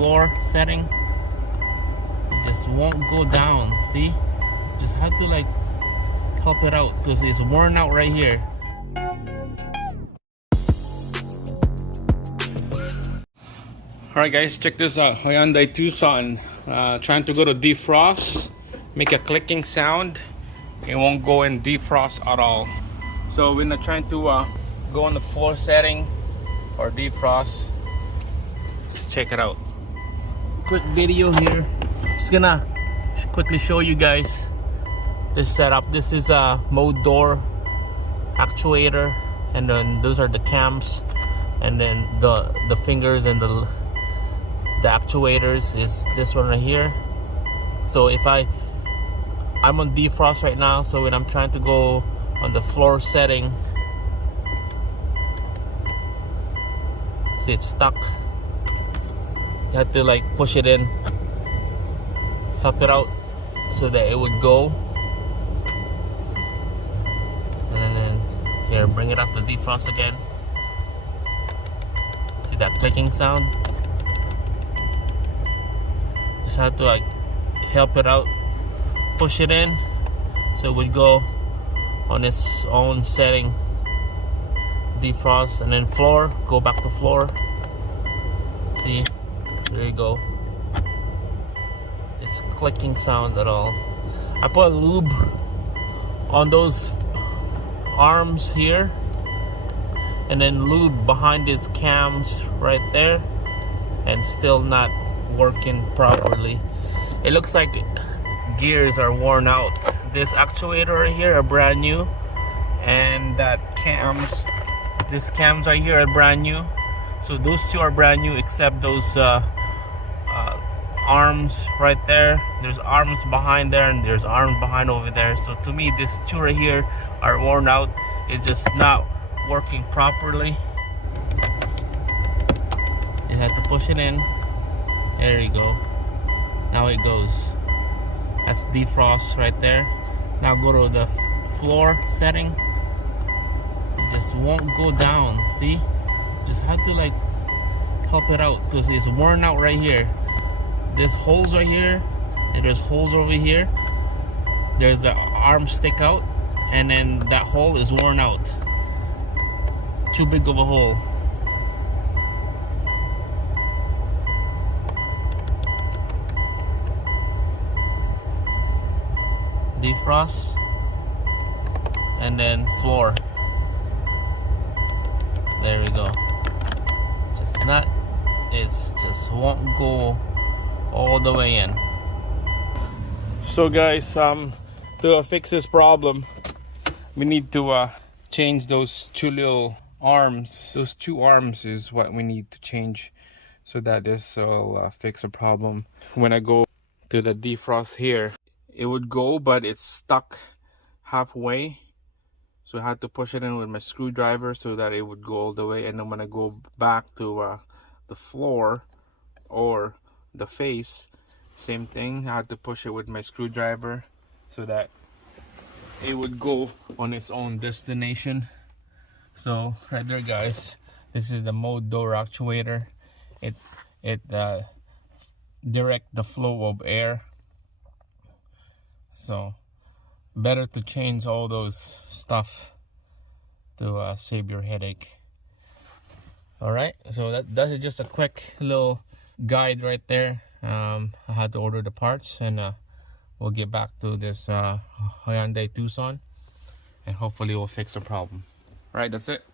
floor setting, it just won't go down. See, just have to like help it out because it's worn out right here. Alright guys, check this out. Hyundai Tucson, trying to go to defrost, make a clicking sound. It won't go in defrost at all. So we're not trying to go on the floor setting or defrost. Check it out. Quick video here. Just gonna quickly show you guys this setup. This is a mode door actuator, and then those are the cams, and then the fingers and the actuators is this one right here. So if I'm on defrost right now, so when I'm trying to go on the floor setting, see it's stuck. You have to like push it in, help it out so that it would go, and then here, bring it up to defrost again. See that clicking sound? Just have to like help it out, push it in so it would go on its own setting. Defrost, and then floor, go back to floor. See, there you go. It's clicking sound at all. I put lube on those arms here, and then lube behind these cams right there, and still not working properly. It looks like gears are worn out. This actuator right here are brand new, and that cams, these cams right here are brand new. So those two are brand new, except those arms right there. There's arms behind there, and there's arms behind over there. So to me, these two right here are worn out. It's just not working properly. You have to push it in. There you go. Now it goes. That's defrost right there. Now go to the floor setting. It just won't go down. See? Just have to like help it out because it's worn out right here. There's holes right here, and there's holes over here. There's the arm stick out, and then that hole is worn out. Too big of a hole. Defrost, and then floor. There we go. It's just won't go all the way in. So guys, to fix this problem, we need to change those two little arms. Those two arms is what we need to change, so that this will fix the problem. When I go to the defrost here, it would go, but it's stuck halfway. So I had to push it in with my screwdriver so that it would go all the way. And then when I go back to the floor or the face, same thing. I had to push it with my screwdriver so that it would go on its own destination. So right there guys, this is the mode door actuator. It direct the flow of air. So better to change all those stuff to save your headache. All right, so that is just a quick little guide right there. I had to order the parts, and we'll get back to this Hyundai Tucson, and hopefully we'll fix the problem. All right, that's it.